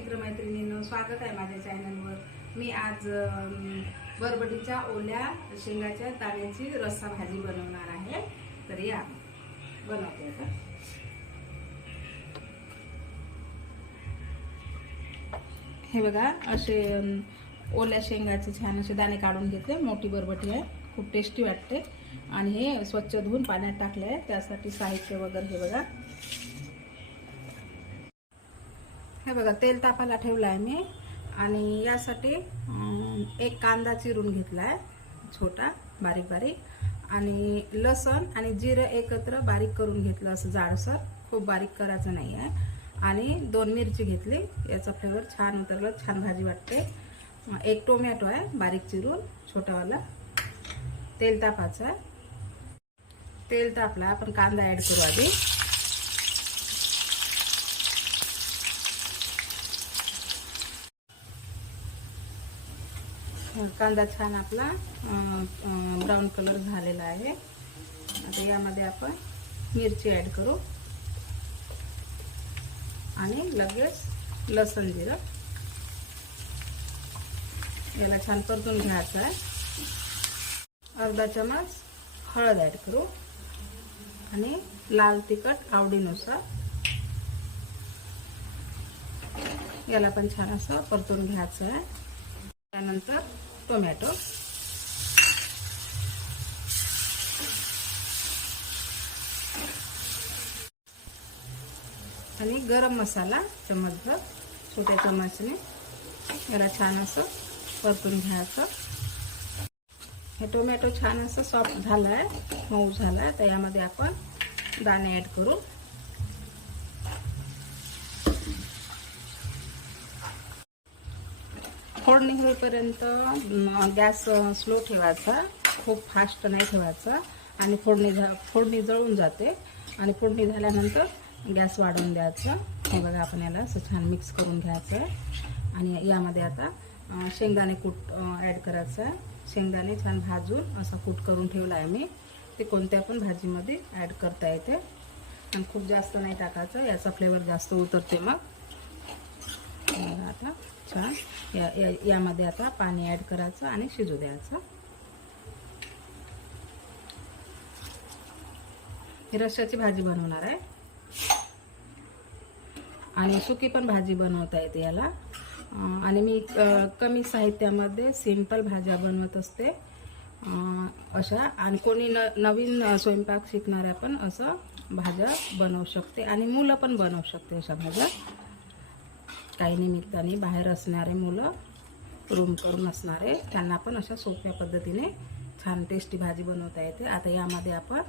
मित्रमैत्रिणींनो स्वागत आहे माझ्या चॅनलवर मी आज बरबटीच्या ओल्या शेंगाच्या दाण्याची रस्सा भाजी बनवणार आहे. तर या बनवते आता. हे बघा असे ओल्या शेंगाचे छान असे दाणे काढून घेतले. मोठी बरबटी आहे खूप टेस्टी वाटते. आणि हे स्वच्छ धुवून पाण्यात टाकले आहे त्यासाठी साहित्य वगैरे हे बघा. हे बघा तेल तापायला ठेवलं आहे मी. आणि यासाठी एक कांदा चिरून घेतला आहे छोटा बारीक बारीक. आणि लसण आणि जिरं एकत्र बारीक करून घेतलं असं जाडसर. खूप बारीक करायचं नाही आहे आणि दोन मिरची घेतली. याचा फ्लेवर छान उतरलं छान भाजी वाटते. एक टोमॅटो आहे बारीक चिरून छोटावाला. तेल तापाचं आहे. तेल तापला आपण कांदा ॲड करू आधी. कांदा छान आपला ब्राऊन कलर झालेला आहे. आता यामध्ये आपण मिरची ॲड करू. आणि लगेच लसण जिरं. याला छान परतून घ्यायचं आहे. अर्धा चमच हळद ॲड करू. आणि लाल तिखट आवडीनुसार. याला पण छान असं परतून घ्यायचं आहे. त्यानंतर टोमॅटो. आणि गरम मसाला चमचभर छोट्या चमचने याला छान असं परतून घ्यायचं. हे टोमॅटो छान असं सॉफ्ट झालं आहे मऊ झालं आहे तर यामध्ये आपण दाणे ॲड करू. फोडणी होईपर्यंत गॅस स्लो ठेवायचा. खूप फास्ट नाही ठेवायचा. आणि फोडणी झा फोडणी जळून जाते. आणि फोडणी झाल्यानंतर गॅस वाढवून द्यायचं. हे बघा आपण याला असं छान मिक्स करून घ्यायचं. आहे आणि यामध्ये आता शेंगदाणे कूट ॲड करायचं. आहे शेंगदाणे छान भाजून असा कूट करून ठेवला आहे मी. ते कोणत्या पण भाजीमध्ये ॲड करता येते. आणि खूप जास्त नाही टाकायचं. याचा फ्लेवर जास्त उतरते मग. आपला. छान या या यामध्ये आता पाणी ॲड करायचं आणि शिजू द्यायचं. ही भाजी बनवणार आहे. आणि सुकी पण भाजी बनवता येते याला. आणि मी कमी साहित्यामध्ये सिंपल भाज्या बनवत असते. अशा. आणि कोणी न नवीन स्वयंपाक शिकणाऱ्या पण असं भाज्या बनवू शकते. आणि मुलं पण बनवू शकते अशा भाज्या. काही निमित्ताने बाहेर असणारे मुलं रूम करून असणारे त्यांना पण अशा सोप्या पद्धतीने छान टेस्टी भाजी बनवता येते. आता यामध्ये आपण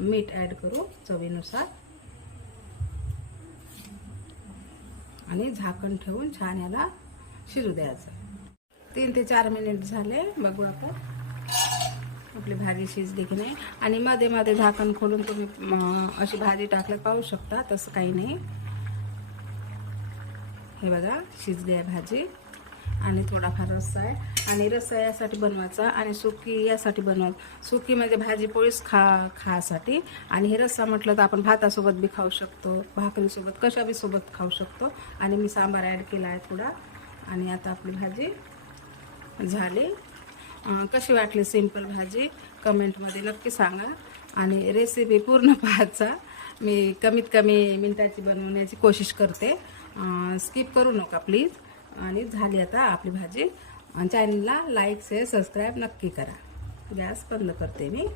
मीठ ॲड करू चवीनुसार. आणि झाकण ठेवून छान याला शिजू द्यायचं. तीन ते चार मिनिट झाले. बघू आपण. आपली भाजी शिजली की नाही. आणि मध्ये मध्ये झाकण खोलून तुम्ही अशी भाजी टाकल्यात पाहू शकता. तसं काही नाही. हे बघा शिजली आहे भाजी. आणि थोडाफार रस्सा आहे. आणि रस्सा यासाठी बनवायचा आणि सुकी यासाठी बनव सुकी म्हणजे भाजी पोळीच खा खासाठी. आणि हे रस्सा म्हटलं तर आपण भातासोबत बी खाऊ शकतो भाकरीसोबत कशा बी सोबत खाऊ शकतो. आणि मी सांबार ॲड केला आहे थोडा. आणि आता आपली भाजी झाली. कशी वाटली सिंपल भाजी? कमेंटमध्ये नक्की सांगा. आणि रेसिपी पूर्ण पाहायचा. मी कमीत कमी मिनटाची बनवण्याची कोशिश करते. स्किप करू नका प्लीज आणि झाली आता आपली भाजी. चॅनलला लाईक शेअर सबस्क्राईब नक्की करा. गॅस बंद करते मी.